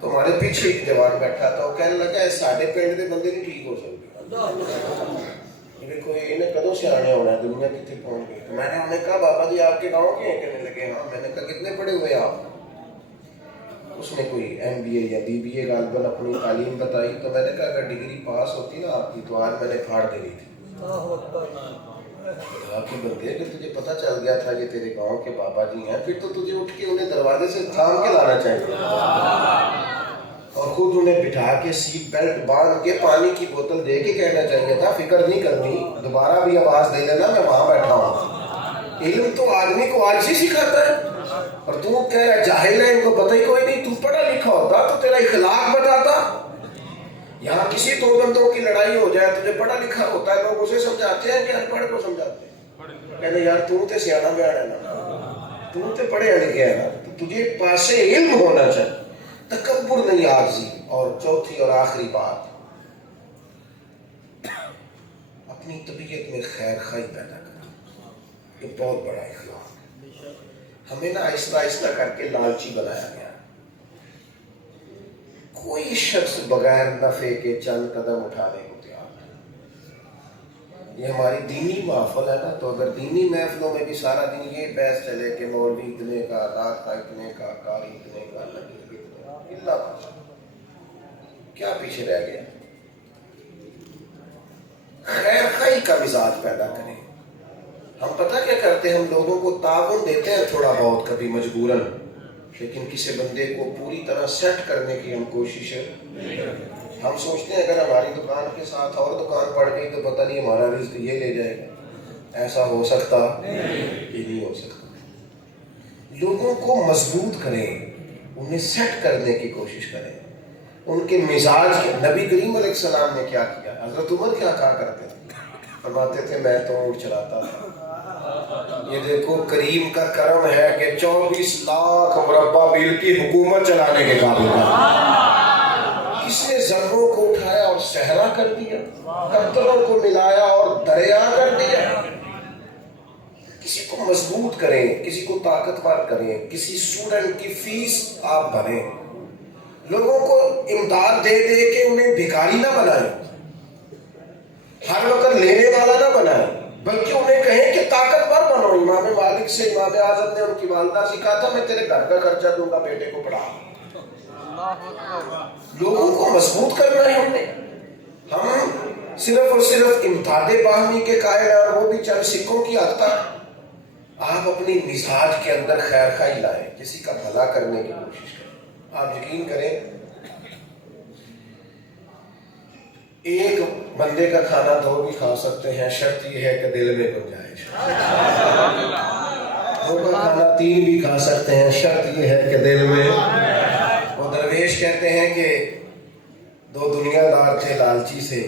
تو ہمارے پیچھے ایک جوان بیٹھا تھا، وہ کہنے لگا ساڈے پنڈ کے بندے نہیں ٹھیک ہو سکتے، کوئی انہیں کدوں سے آنے ہونا ہے، دنیا کتنے پہنچ گئی. تو میں نے انہیں کہا بابا جی آپ کے گاؤں کے ہیں؟ کہنے لگے ہاں. میں نے کہا کتنے پڑھے ہوئے آپ؟ اس نے کوئی MBA یا BBA غالباً اپنی تعلیم بتائی. تو میں نے کہا اگر ڈگری پاس ہوتی نا آپ کی تو آج میں نے پھاڑ دینی تھی. آپ کی بندے اگر تجھے پتہ چل گیا تھا یہ تیرے گاؤں کے بابا جی ہیں، پھر تو تجھے اٹھ کے انہیں دروازے سے تھام کے لانا چاہیے اور خود انہیں بٹھا کے سیٹ بیلٹ باندھ کے پانی کی بوتل دے کے کہنا چاہیے تھا فکر نہیں کرنی، دوبارہ بھی آواز دے لینا میں وہاں بیٹھا ہوں. علم تو آدمی کو آج ہی سکھاتا ہے، اور تو کہہ رہا جاہل ہے، ان کو پتہ ہی کوئی نہیں. تو پڑھا لکھا ہوتا تو تیرا اخلاق بتاتا. یہاں کسی دو بندوں کی لڑائی ہو جائے، تجھے پڑھا لکھا ہوتا ہے، لوگ اسے سمجھاتے ہیں کہ ان پڑھ کو سمجھاتے ہیں، کہتے یار تو تے سیانا بیان ہے نا، تو تے پڑھے لکھے ہے نا، تو تجھے پاسے علم ہونا چاہیے، تکبر نہیں عاجزی. اور چوتھی اور آخری بات، اپنی طبیعت میں خیر خواہی پیدا کرنا. یہ بہت بڑا اخلاق. ہمیں نا آہستہ آہستہ کر کے لالچی بنایا گیا. کوئی شخص بغیر نفع کے چند قدم اٹھانے کو تیار نہیں. یہ ہماری دینی محفل ہے نا، تو اگر دینی محفلوں میں بھی سارا دن یہ بحث چلے کہ مولوی اتنے کا، رات کا اتنے کا، قاری اتنے کا، لگی اتنے کا، اللہ کیا پیچھے رہ گیا؟ خیر خواہی کا مزاج پیدا کریں. ہم پتہ کیا کرتے ہیں، ہم لوگوں کو تعاون دیتے ہیں تھوڑا بہت کبھی مجبوراً، لیکن کسی بندے کو پوری طرح سیٹ کرنے کی ہم کوشش ہم سوچتے ہیں اگر ہماری دکان کے ساتھ اور دکان پڑ گئی تو پتہ نہیں ہمارا رزق یہ لے جائے گا. ایسا ہو سکتا یہ نہیں ہو سکتا. لوگوں کو مضبوط کریں، انہیں سیٹ کرنے کی کوشش کریں، ان کے مزاج. نبی کریم علیہ السلام نے کیا کیا؟ حضرت عمر کیا کہا کرتے تھے؟ فرماتے تھے میں تو اونٹ چلاتا تھا. یہ دیکھو کریم کا کرم ہے کہ 24 لاکھ مربع میل کی حکومت چلانے کے قابل ہے. کس نے ذروں کو اٹھایا اور صحرا کر دیا، قطروں کو ملایا اور دریا کر دیا. کسی کو مضبوط کریں، کسی کو طاقتور کریں، کسی اسٹوڈنٹ کی فیس آپ بھریں. لوگوں کو امداد دے دے کے انہیں بھکاری نہ بنائیں، ہر وقت لینے والا نہ بنائیں، بلکہ انہیں کہیں کہ طاقتور بنو. امام مالک سے امام اعظم نے ان کی والدہ سے کہا تھا میں تیرے گھر کا خرچہ دوں گا، بیٹے کو پڑھا. لوگوں کو مضبوط کرنا ہے ہم نے. ہم صرف اور صرف امداد باہمی کے قائل ہیں، اور وہ بھی چند سکوں کی حد تک. آپ اپنی مزاج کے اندر خیر خواہی لائیں، کسی کا بھلا کرنے کی کوشش کریں. آپ یقین کریں ایک بندے کا کھانا دو بھی کھا سکتے ہیں، شرط یہ ہے کہ دل میں گنجائش. دو کا کھانا 3 بھی کھا سکتے ہیں، شرط یہ ہے کہ دل میں. وہ درویش کہتے ہیں کہ 2 دنیا دار تھے لالچی سے،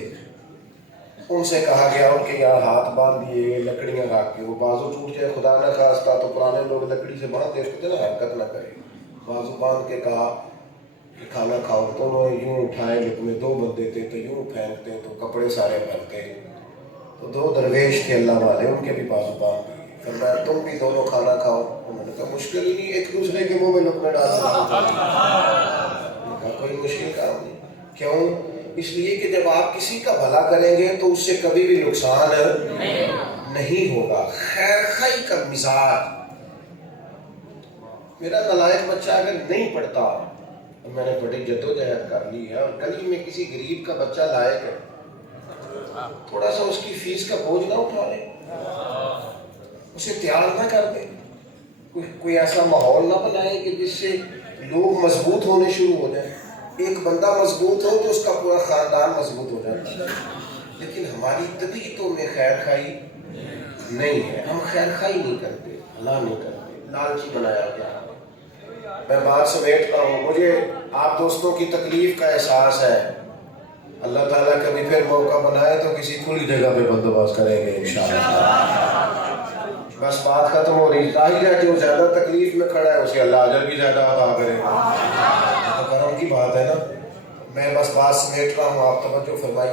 ان سے کہا گیا ان کے یہاں ہاتھ باندھ دیے لکڑیاں رکھ کے، وہ بازو ٹوٹ جائے خدا نہ خواستہ تو پرانے لوگ لکڑی سے باندھ دیتے تھے نا، حرکت نہ کرے. بازو باندھ کے کہا کہ کھانا کھاؤ. تو انہوں نے یوں اٹھائے، لکمے 2 بندے تھے تو یوں پھینکتے تو کپڑے سارے بھرتے. تو 2 درویش تھے اللہ والے، ان کے بھی بازو باندھ دیے. فرمایا تم بھی دونوں کھانا کھاؤ. انہوں نے کہا مشکل ہی نہیں، ایک دوسرے کے منہ میں لقمے ڈال سکتے. کہا کوئی مشکل کام نہیں. کیوں؟ اس لیے کہ جب آپ کسی کا بھلا کریں گے تو اس سے کبھی بھی نقصان نہیں ہوگا. خیر خواہی کا مزاج. میرا نالائق بچہ اگر نہیں پڑھتا، میں نے بڑی جدوجہد کر لی ہے، اور گلی میں کسی غریب کا بچہ لائق ہے، تھوڑا سا اس کی فیس کا بوجھ نہ اٹھا لیں، اسے تیار نہ کر دیں. کوئی ایسا ماحول نہ بنائیں کہ جس سے لوگ مضبوط ہونے شروع ہو جائیں. ایک بندہ مضبوط ہو تو اس کا پورا خاندان مضبوط ہو جاتا ہے. لیکن ہماری طبیعتوں میں خیر خواہی نہیں ہے، ہم خیر خواہی نہیں کرتے، بھلا نہیں کرتے، لالچی بنایا گیا. میں بات سمیٹتا ہوں. مجھے آپ دوستوں کی تکلیف کا احساس ہے. اللہ تعالیٰ کبھی پھر موقع بنائے تو کسی کھلی جگہ پہ بندوبست کریں گے انشاءاللہ. بس بات ختم ہو رہی. ظاہر ہے جو زیادہ تکلیف میں کھڑا ہے اسے اللہ اجر بھی زیادہ عطا کرے گا. تو کرم کی بات ہے نا. میں بس بات سمیٹ رہا ہوں، آپ توجہ فرمائیے.